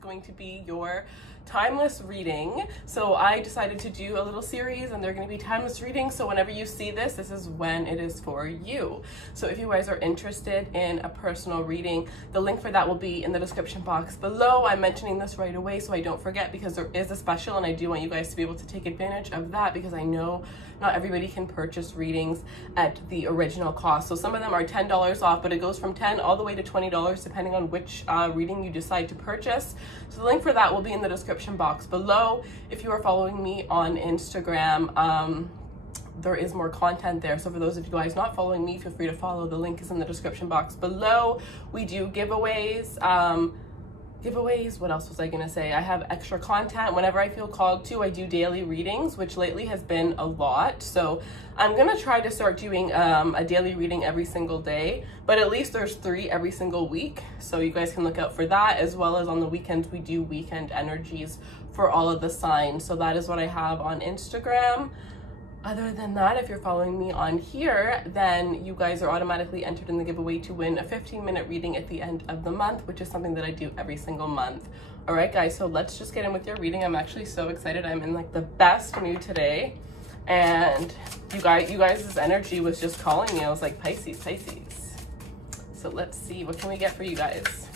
going to be your timeless reading. So I decided to do a little series and they're going to be timeless readings. So whenever you see this, this is when it is for you. So if you guys are interested in a personal reading, the link for that will be in the description box below. I'm mentioning this right away so I don't forget, because there is a special and I do want you guys to be able to take advantage of that, because I know not everybody can purchase readings at the original cost. So some of them are $10 off, but it goes from $10 all the way to $20 depending on which reading you decide to purchase. So the link for that will be in the description box below. If you are following me on Instagram, there is more content there. So for those of you guys not following me, feel free to follow. The link is in the description box below. We do giveaways. What else was I gonna say? I have extra content whenever I feel called to. I do daily readings, which lately has been a lot. So I'm gonna try to start doing a daily reading every single day, but at least there's 3 every single week. So you guys can look out for that, as well as on the weekends, we do weekend energies for all of the signs. So that is what I have on Instagram. Other than that, if you're following me on here, then you guys are automatically entered in the giveaway to win a 15-minute reading at the end of the month, which is something that I do every single month. All right, guys, so let's just get in with your reading. I'm actually so excited. I'm in like the best mood today. And you guys' energy was just calling me. I was like, Pisces, Pisces. So let's see, what can we get for you guys?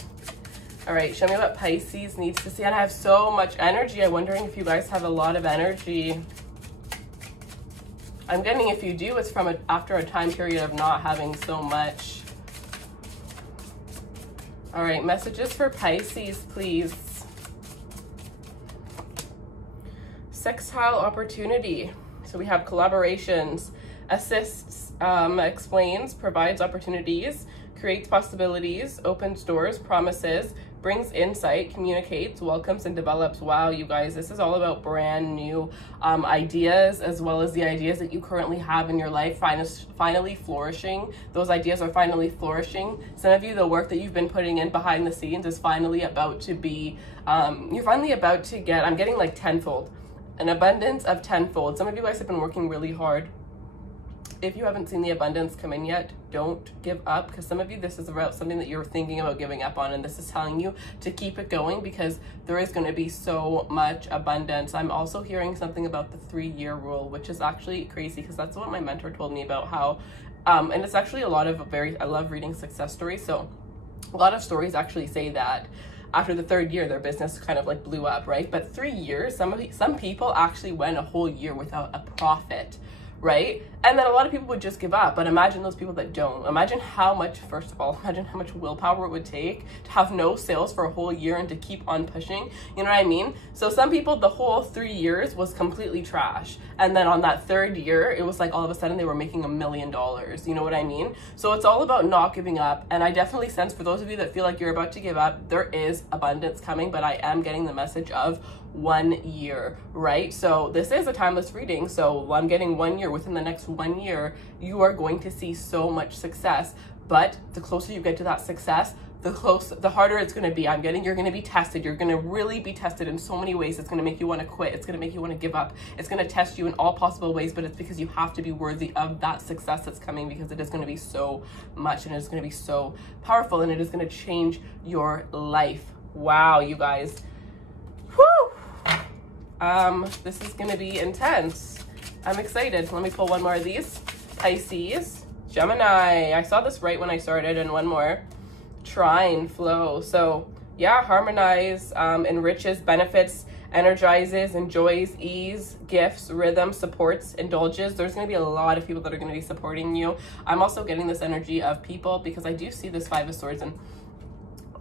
All right, show me what Pisces needs to see. And I have so much energy. I'm wondering if you guys have a lot of energy. I'm getting, if you do, it's from after a time period of not having so much. All right, messages for Pisces, please. Sextile opportunity. So we have collaborations, assists, explains, provides opportunities, creates possibilities, opens doors, promises, brings insight, communicates, welcomes, and develops. Wow, you guys, this is all about brand new ideas, as well as the ideas that you currently have in your life finally flourishing. Those ideas are finally flourishing. Some of you, the work that you've been putting in behind the scenes is finally about to be, you're finally about to get, I'm getting like tenfold, an abundance of tenfold. Some of you guys have been working really hard. If you haven't seen the abundance come in yet, don't give up, because some of you, this is about something that you're thinking about giving up on, and this is telling you to keep it going, because there is going to be so much abundance. I'm also hearing something about the 3-year rule, which is actually crazy, because that's what my mentor told me about how, and it's actually a lot of I love reading success stories. So a lot of stories actually say that after the 3rd year, their business kind of like blew up, right? But 3 years, some people actually went a whole year without a profit, right? And then a lot of people would just give up. But imagine those people that don't. Imagine how much, first of all, imagine how much willpower it would take to have no sales for a whole year and to keep on pushing. You know what I mean? So some people, the whole 3 years was completely trash. And then on that 3rd year, it was like all of a sudden they were making $1 million. You know what I mean? So it's all about not giving up. And I definitely sense, for those of you that feel like you're about to give up, there is abundance coming, but I am getting the message of 1 year, right? So this is a timeless reading. So I'm getting 1 year. Within the next 1 year, you are going to see so much success. But the closer you get to that success, the harder it's going to be. You're going to be tested. You're going to really be tested in so many ways. It's going to make you want to quit. It's going to make you want to give up. It's going to test you in all possible ways, but it's because you have to be worthy of that success that's coming, because it is going to be so much, and it's going to be so powerful, and it is going to change your life. Wow, you guys. Whew. This is going to be intense. I'm excited. Let me pull one more of these. Pisces, Gemini. I saw this right when I started, and one more. Trine, flow. So yeah, harmonize, enriches, benefits, energizes, enjoys, ease, gifts, rhythm, supports, indulges. There's going to be a lot of people that are going to be supporting you. I'm also getting this energy of people, because I do see this 5 of Swords, and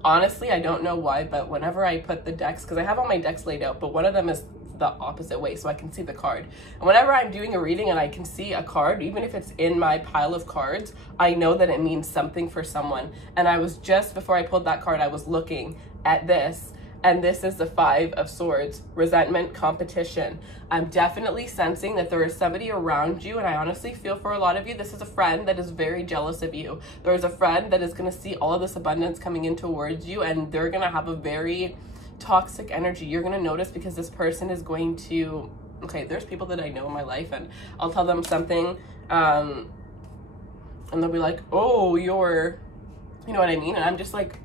honestly, I don't know why, but whenever I put the decks, because I have all my decks laid out, but one of them is the opposite way, so I can see the card. And whenever I'm doing a reading and I can see a card, even if it's in my pile of cards, I know that it means something for someone. And I was just, before I pulled that card, I was looking at this, and this is the 5 of Swords, resentment, competition. I'm definitely sensing that there is somebody around you, and I honestly feel for a lot of you, this is a friend that is very jealous of you. There's a friend that is going to see all of this abundance coming in towards you, and they're going to have a very toxic energy. You're going to notice, because this person is going to, okay, there's people that I know in my life, and I'll tell them something, and they'll be like, oh, you're, you know what I mean? And I'm just like,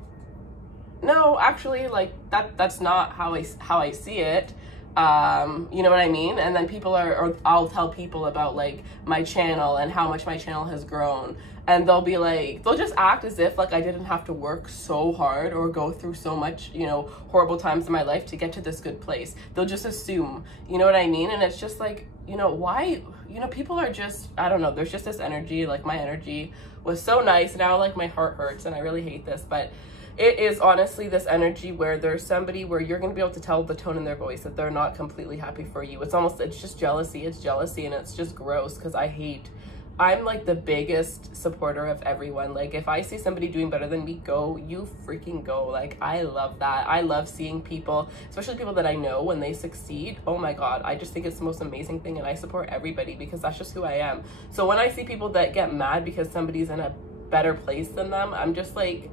no, actually, like that's not how I see it. You know what I mean? And then people or I'll tell people about like my channel and how much my channel has grown, and they'll be like, they'll just act as if like I didn't have to work so hard or go through so much, you know, horrible times in my life to get to this good place. They'll just assume, you know what I mean? And it's just like, you know, why, you know, people are just, I don't know, there's just this energy, like my energy was so nice, now like my heart hurts and I really hate this, but it is honestly this energy where there's somebody where you're going to be able to tell the tone in their voice that they're not completely happy for you. It's just jealousy. It's jealousy, and it's just gross because I'm like the biggest supporter of everyone. Like if I see somebody doing better than me, go, you freaking go. Like I love that. I love seeing people, especially people that I know, when they succeed. Oh my God, I just think it's the most amazing thing, and I support everybody because that's just who I am. So when I see people that get mad because somebody's in a better place than them, I'm just like,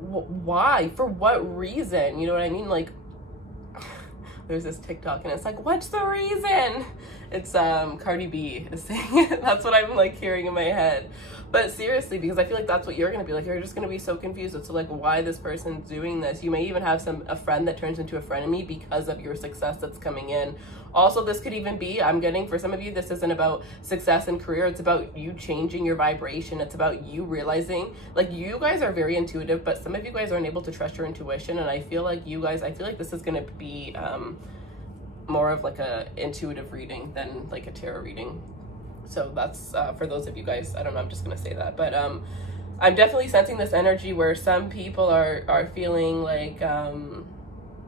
why? For what reason? You know what I mean? Like there's this TikTok and it's like, what's the reason? It's Cardi B is saying it. That's what I'm like hearing in my head. But seriously, because I feel like that's what you're gonna be like. You're just gonna be so confused as to like why this person's doing this. You may even have a friend that turns into a frenemy because of your success that's coming in. Also, this could even be, I'm getting, for some of you, this isn't about success and career. It's about you changing your vibration. It's about you realizing, like, you guys are very intuitive, but some of you guys aren't able to trust your intuition. And I feel like this is going to be more of like a intuitive reading than like a tarot reading. So that's for those of you guys, I don't know, I'm just going to say that. But I'm definitely sensing this energy where some people are feeling like,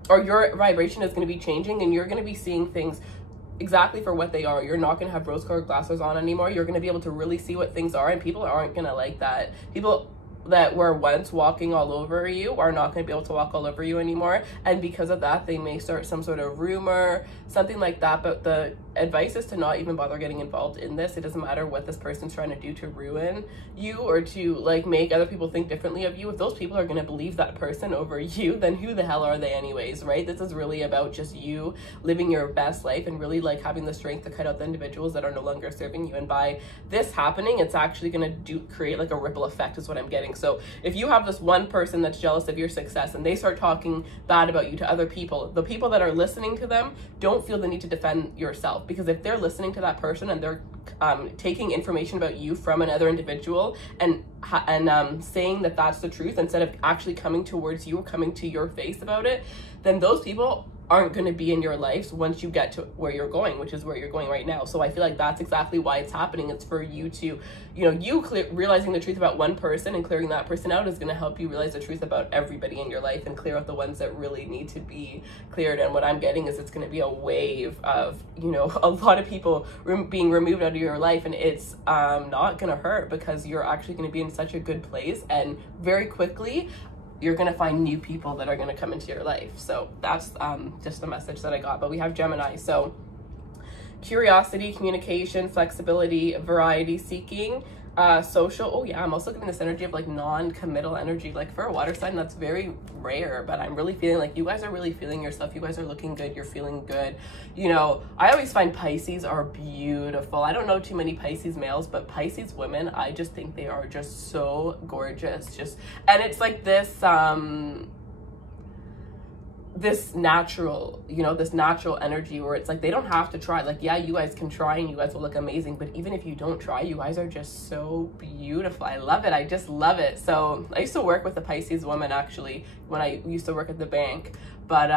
or your vibration is going to be changing, and you're going to be seeing things exactly for what they are. You're not going to have rose-colored glasses on anymore. You're going to be able to really see what things are, and people aren't going to like that. People that were once walking all over you are not going to be able to walk all over you anymore, and because of that they may start some sort of rumor, something like that. But the advice is to not even bother getting involved in this. It doesn't matter what this person's trying to do to ruin you or to like make other people think differently of you. If those people are going to believe that person over you, then who the hell are they anyways, right? This is really about just you living your best life and really like having the strength to cut out the individuals that are no longer serving you. And by this happening, it's actually going to create like a ripple effect is what I'm getting. So if you have this one person that's jealous of your success and they start talking bad about you to other people, the people that are listening to them don't feel the need to defend yourself, because if they're listening to that person and they're taking information about you from another individual and saying that that's the truth instead of actually coming towards you or coming to your face about it, then those people aren't going to be in your lives once you get to where you're going, which is where you're going right now. So I feel like that's exactly why it's happening. It's for you to, you know, realizing the truth about one person and clearing that person out is going to help you realize the truth about everybody in your life and clear out the ones that really need to be cleared. And what I'm getting is it's going to be a wave of, you know, a lot of people being removed out of your life, and it's not going to hurt because you're actually going to be in such a good place, and very quickly you're going to find new people that are going to come into your life. So that's just the message that I got. But we have Gemini. So curiosity, communication, flexibility, variety seeking, social. Oh yeah, I'm also getting this energy of like non-committal energy. Like for a water sign, that's very rare, but I'm really feeling like you guys are really feeling yourself. You guys are looking good. You're feeling good. You know, I always find Pisces are beautiful. I don't know too many Pisces males, but Pisces women, I just think they are just so gorgeous. And it's like this natural, you know, this natural energy where it's like they don't have to try. Like, yeah, you guys can try and you guys will look amazing, but even if you don't try, you guys are just so beautiful. I love it. I just love it. So I used to work with a Pisces woman actually when I used to work at the bank, but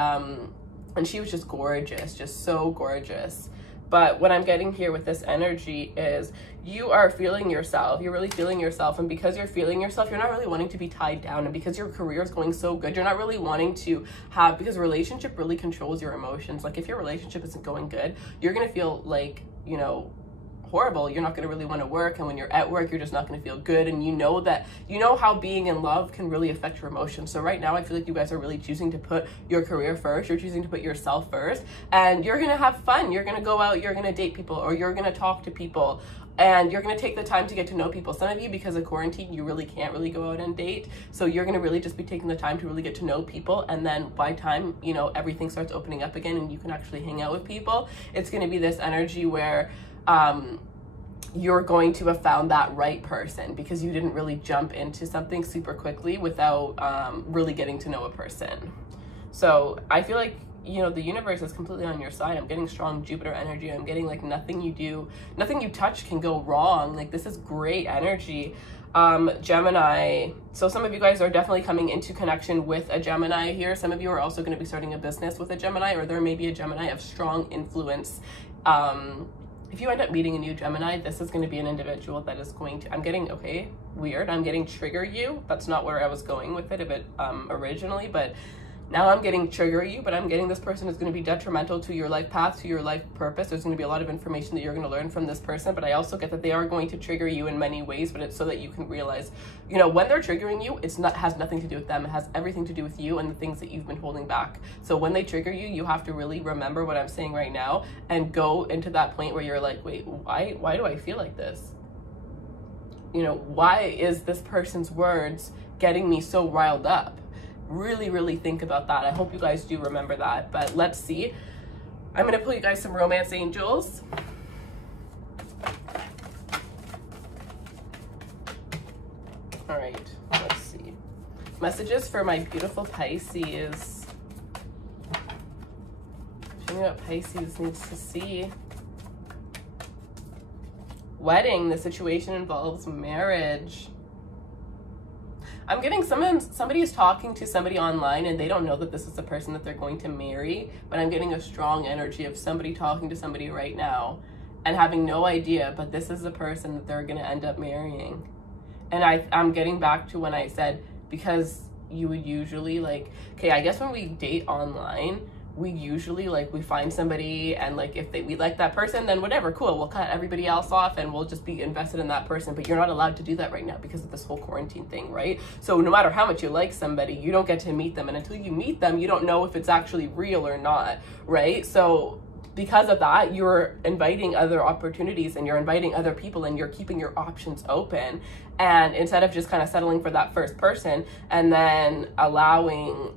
and she was just gorgeous, just so gorgeous. But what I'm getting here with this energy is you are feeling yourself. You're really feeling yourself. And because you're feeling yourself, you're not really wanting to be tied down. And because your career is going so good, you're not really wanting to have, because relationship really controls your emotions. Like if your relationship isn't going good, you're going to feel like, you know, horrible. You're not going to really want to work, and when you're at work you're just not going to feel good. And you know that, you know how being in love can really affect your emotions. So right now I feel like you guys are really choosing to put your career first. You're choosing to put yourself first, and you're going to have fun. You're going to go out, you're going to date people, or you're going to talk to people, and you're going to take the time to get to know people. Some of you, because of quarantine, you really can't really go out and date, so you're going to really just be taking the time to really get to know people. And then by time, you know, everything starts opening up again and you can actually hang out with people, it's going to be this energy where you're going to have found that right person because you didn't really jump into something super quickly without really getting to know a person. So I feel like, you know, the universe is completely on your side. I'm getting strong Jupiter energy. I'm getting like nothing you touch can go wrong. Like, this is great energy. Gemini. So some of you guys are definitely coming into connection with a Gemini here. Some of you are also going to be starting a business with a Gemini, or there may be a Gemini of strong influence. If you end up meeting a new Gemini, this is going to be an individual that is going to, I'm getting, okay, weird, I'm getting trigger you. That's not where I was going with it originally, but now I'm getting trigger you, but I'm getting this person is going to be detrimental to your life path, to your life purpose. There's going to be a lot of information that you're going to learn from this person, but I also get that they are going to trigger you in many ways, but it's so that you can realize, you know, when they're triggering you, has nothing to do with them. It has everything to do with you and the things that you've been holding back. So when they trigger you, you have to really remember what I'm saying right now and go into that point where you're like, wait, why do I feel like this? You know, why is this person's words getting me so riled up? Really, really think about that. I hope you guys do remember that. But let's see. I'm going to pull you guys some romance angels. All right, let's see. Messages for my beautiful Pisces. Show me what Pisces needs to see. Wedding. The situation involves marriage. I'm getting somebody is talking to somebody online and they don't know that this is the person that they're going to marry, but I'm getting a strong energy of somebody talking to somebody right now and having no idea, but this is the person that they're going to end up marrying. And I'm getting back to when I said, because you would usually like, okay, I guess when we date online, we usually like, we find somebody and like if we like that person, then whatever, cool, we'll cut everybody else off and we'll just be invested in that person. But you're not allowed to do that right now because of this whole quarantine thing, right? So no matter how much you like somebody, you don't get to meet them, and until you meet them, you don't know if it's actually real or not, right? So because of that, you're inviting other opportunities and you're inviting other people and you're keeping your options open. And instead of just kind of settling for that first person and then allowing,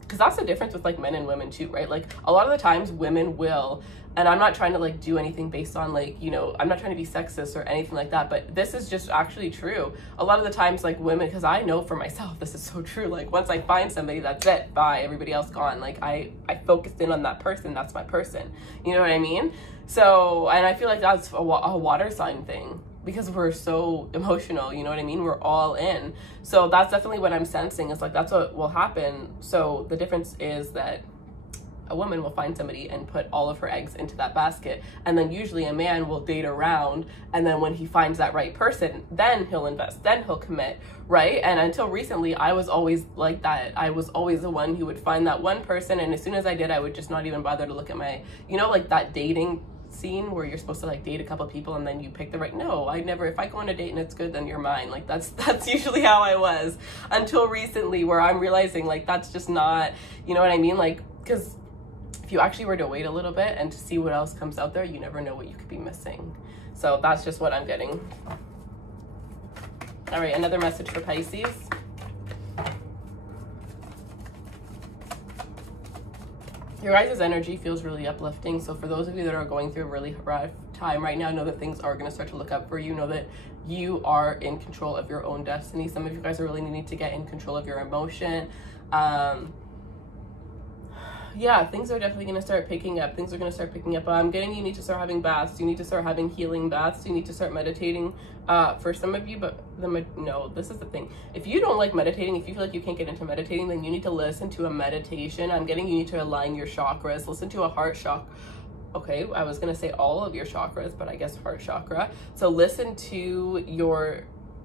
because that's the difference with like men and women too, right? Like a lot of the times women will, and I'm not trying to like do anything based on like, you know, I'm not trying to be sexist or anything like that, but this is just actually true. A lot of the times like women, because I know for myself, this is so true. Like once I find somebody, that's it, bye, everybody else gone. Like I focused in on that person, that's my person. You know what I mean? So, and I feel like that's a water sign thing, because we're so emotional, you know what I mean? We're all in. So that's definitely what I'm sensing. It's like, that's what will happen. So the difference is that a woman will find somebody and put all of her eggs into that basket. And then usually a man will date around. And then when he finds that right person, then he'll invest, then he'll commit, right? And until recently, I was always like that. I was always the one who would find that one person. And as soon as I did, I would just not even bother to look at my, you know, like that dating scene where you're supposed to like date a couple people and then you pick the right, no, I never, if I go on a date and it's good, then you're mine. Like that's usually how I was until recently, where I'm realizing like that's just not, you know what I mean? Like, because if you actually were to wait a little bit and to see what else comes out there, you never know what you could be missing. So that's just what I'm getting. All right, another message for Pisces. Your guys' energy feels really uplifting. So for those of you that are going through a really rough time right now, know that things are going to start to look up for you. Know that you are in control of your own destiny. Some of you guys are really needing to get in control of your emotion. Yeah, things are definitely going to start picking up. Things are going to start picking up. I'm getting, you need to start having baths. You need to start having healing baths. You need to start meditating for some of you. But no, this is the thing. If you don't like meditating, if you feel like you can't get into meditating, then you need to listen to a meditation. I'm getting, you need to align your chakras. Listen to a heart chakra. Okay, I was going to say all of your chakras, but I guess heart chakra. So listen to your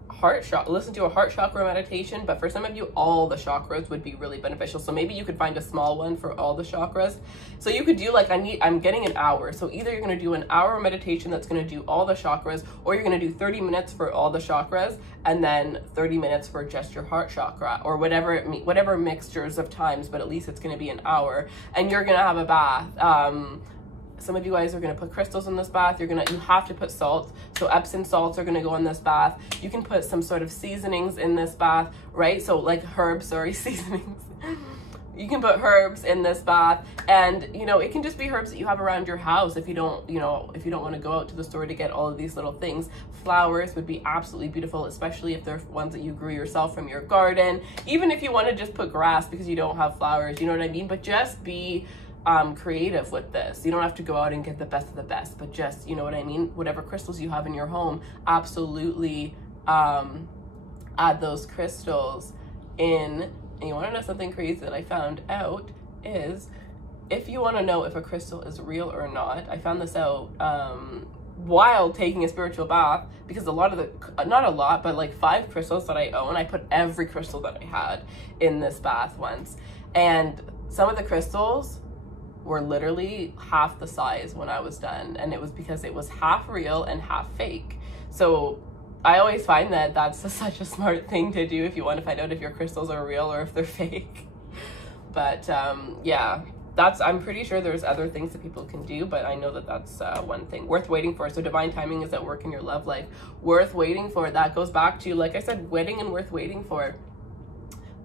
heart chakra, listen to a heart chakra meditation, but for some of you, all the chakras would be really beneficial. So maybe you could find a small one for all the chakras. So you could do like, I'm getting an hour. So either you're going to do an hour meditation that's going to do all the chakras, or you're going to do 30 minutes for all the chakras and then 30 minutes for just your heart chakra, or whatever mixtures of times, but at least it's going to be an hour, and you're going to have a bath. Some of you guys are going to put crystals in this bath. You have to put salt. So Epsom salts are going to go in this bath. You can put some sort of seasonings in this bath, right? So like herbs, sorry, seasonings. You can put herbs in this bath, and you know, it can just be herbs that you have around your house if you don't, you know, if you don't want to go out to the store to get all of these little things. Flowers would be absolutely beautiful, especially if they're ones that you grew yourself from your garden. Even if you want to just put grass because you don't have flowers, you know what I mean? But just be creative with this. You don't have to go out and get the best of the best, but just, you know what I mean? Whatever crystals you have in your home, absolutely add those crystals in. And you want to know something crazy that I found out is, if you want to know if a crystal is real or not, I found this out while taking a spiritual bath, because a lot of the, not a lot, but like 5 crystals that I own, I put every crystal that I had in this bath once. And some of the crystals were literally half the size when I was done. And it was because it was half real and half fake. So I always find that that's such a smart thing to do if you want to find out if your crystals are real or if they're fake. But yeah, I'm pretty sure there's other things that people can do, but I know that that's one thing worth waiting for. So divine timing is at work in your love life. Worth waiting for. That goes back to, like I said, wedding and worth waiting for.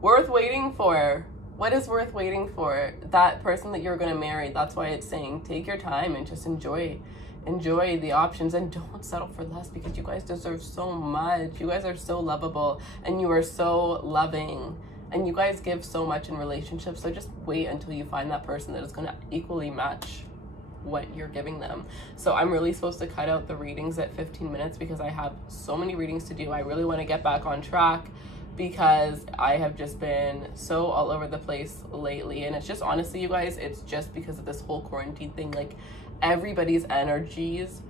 Worth waiting for. What is worth waiting for? That person that you're going to marry. That's why it's saying take your time and just enjoy the options, and don't settle for less, because you guys deserve so much. You guys are so lovable, and you are so loving, and you guys give so much in relationships. So just wait until you find that person that is going to equally match what you're giving them. So I'm really supposed to cut out the readings at 15 minutes because I have so many readings to do. I really want to get back on track because I have just been so all over the place lately. And it's just, honestly, you guys, it's just because of this whole quarantine thing. Like, everybody's energies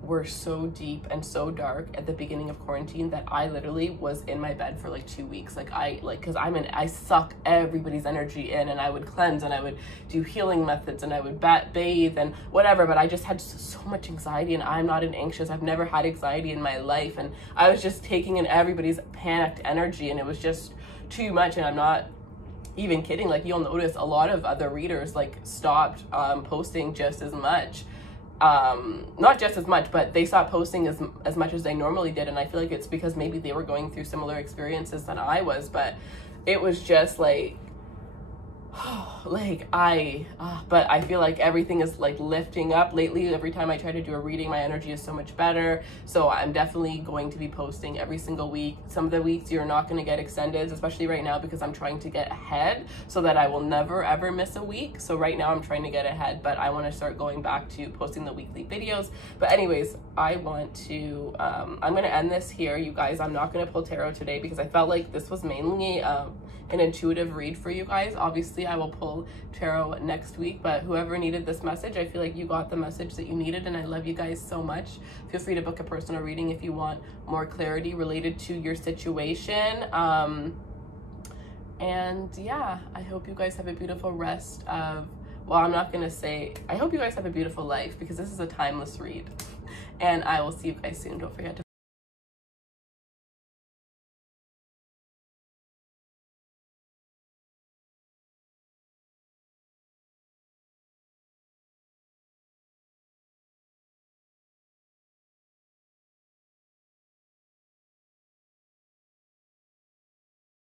were so deep and so dark at the beginning of quarantine that I literally was in my bed for like 2 weeks. Because I suck everybody's energy in, and I would cleanse, and I would do healing methods, and I would bathe and whatever, but I just had so much anxiety, and I'm not an anxious. I've never had anxiety in my life, and I was just taking in everybody's panicked energy, and it was just too much. And I'm not even kidding. Like, you'll notice a lot of other readers like stopped posting just as much. Not just as much, but they stopped posting as much as they normally did. And I feel like it's because maybe they were going through similar experiences than I was, but it was just like, but I feel like everything is like lifting up lately. Every time I try to do a reading, my energy is so much better. So I'm definitely going to be posting every single week. Some of the weeks you're not going to get extended, especially right now, because I'm trying to get ahead so that I will never ever miss a week. So right now I'm trying to get ahead, but I want to start going back to posting the weekly videos. But anyways, I want to I'm going to end this here, you guys. I'm not going to pull tarot today because I felt like this was mainly an intuitive read for you guys. Obviously I will pull tarot next week, but whoever needed this message, I feel like you got the message that you needed, and I love you guys so much. Feel free to book a personal reading if you want more clarity related to your situation. And yeah, I hope you guys have a beautiful rest of, well, I'm not gonna say, I hope you guys have a beautiful life, because this is a timeless read. And I will see you guys soon. Don't forget to